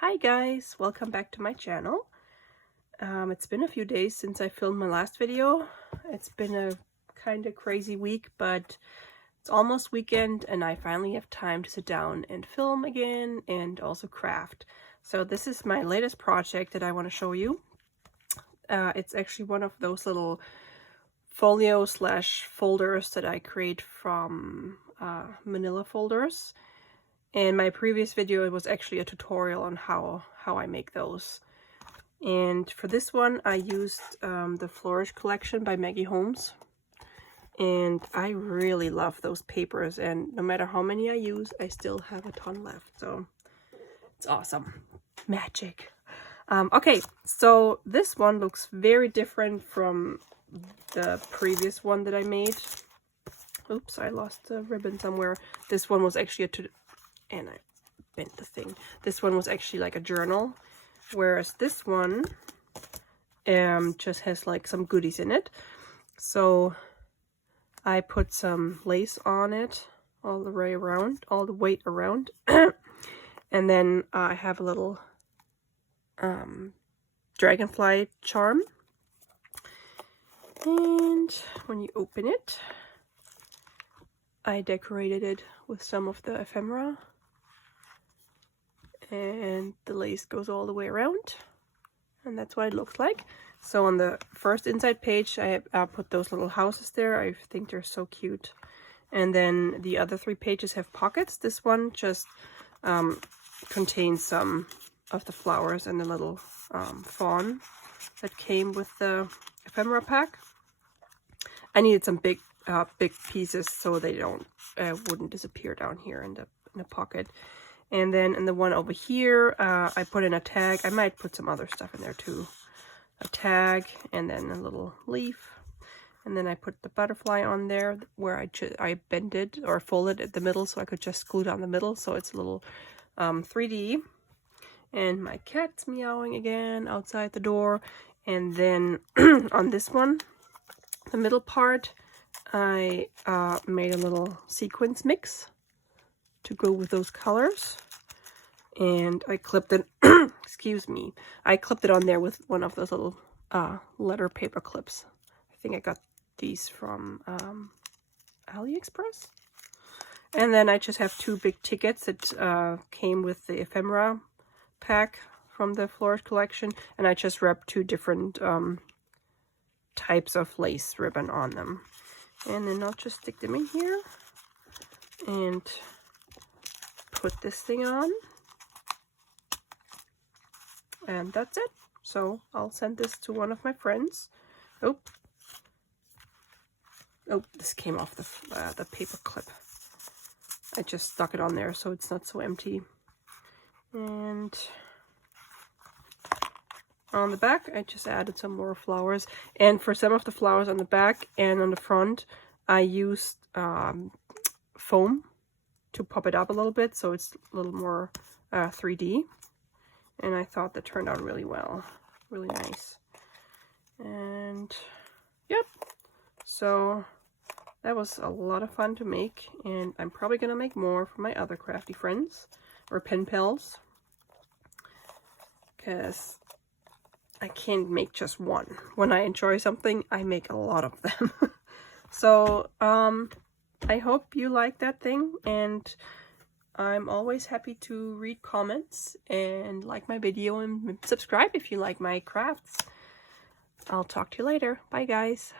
Hi guys, welcome back to my channel. It's been a few days since I filmed my last video. It's been a kind of crazy week, but it's almost weekend and I finally have time to sit down and film again and also craft. So this is my latest project that I want to show you. It's actually one of those little folio slash folders that I create from manila folders. In my previous video, it was actually a tutorial on how I make those. And for this one, I used the Flourish collection by Maggie Holmes. And I really love those papers. And no matter how many I use, I still have a ton left. So it's awesome. Magic. Okay, so this one looks very different from the previous one that I made. Oops, I lost the ribbon somewhere. This one was actually and I bent the thing. This one was actually like a journal, whereas this one just has like some goodies in it. So I put some lace on it all the way around, and then I have a little dragonfly charm. And when you open it, I decorated it with some of the ephemera. And the lace goes all the way around, and that's what it looks like. So on the first inside page, I put those little houses there. I think they're so cute. And then the other 3 pages have pockets. This one just contains some of the flowers and the little fawn that came with the ephemera pack. I needed some big pieces so they wouldn't disappear down here in the pocket. And then in the one over here, I put in a tag. I might put some other stuff in there too. A tag, and then a little leaf. And then I put the butterfly on there where I bent it or folded at the middle so I could just glue down the middle. So it's a little 3D. And my cat's meowing again outside the door. And then on this one, the middle part, I made a little sequins mix to go with those colors, and I clipped it excuse me, I clipped it on there with one of those little letter paper clips. I think I got these from AliExpress. And then I just have 2 big tickets that came with the ephemera pack from the Flourish collection, and I just wrapped 2 different types of lace ribbon on them. And then I'll just stick them in here and put this thing on, and that's it. So I'll send this to one of my friends. Oh, this came off the paper clip. I just stuck it on there so it's not so empty. And on the back, I just added some more flowers. And for some of the flowers on the back and on the front, I used foam to pop it up a little bit so it's a little more 3D. And I thought that turned out really well. Really nice. And yep. So that was a lot of fun to make. And I'm probably going to make more for my other crafty friends or pen pals, because I can't make just one. When I enjoy something, I make a lot of them. So I hope you like that thing, and I'm always happy to read comments and like my video and subscribe if you like my crafts. I'll talk to you later. Bye guys.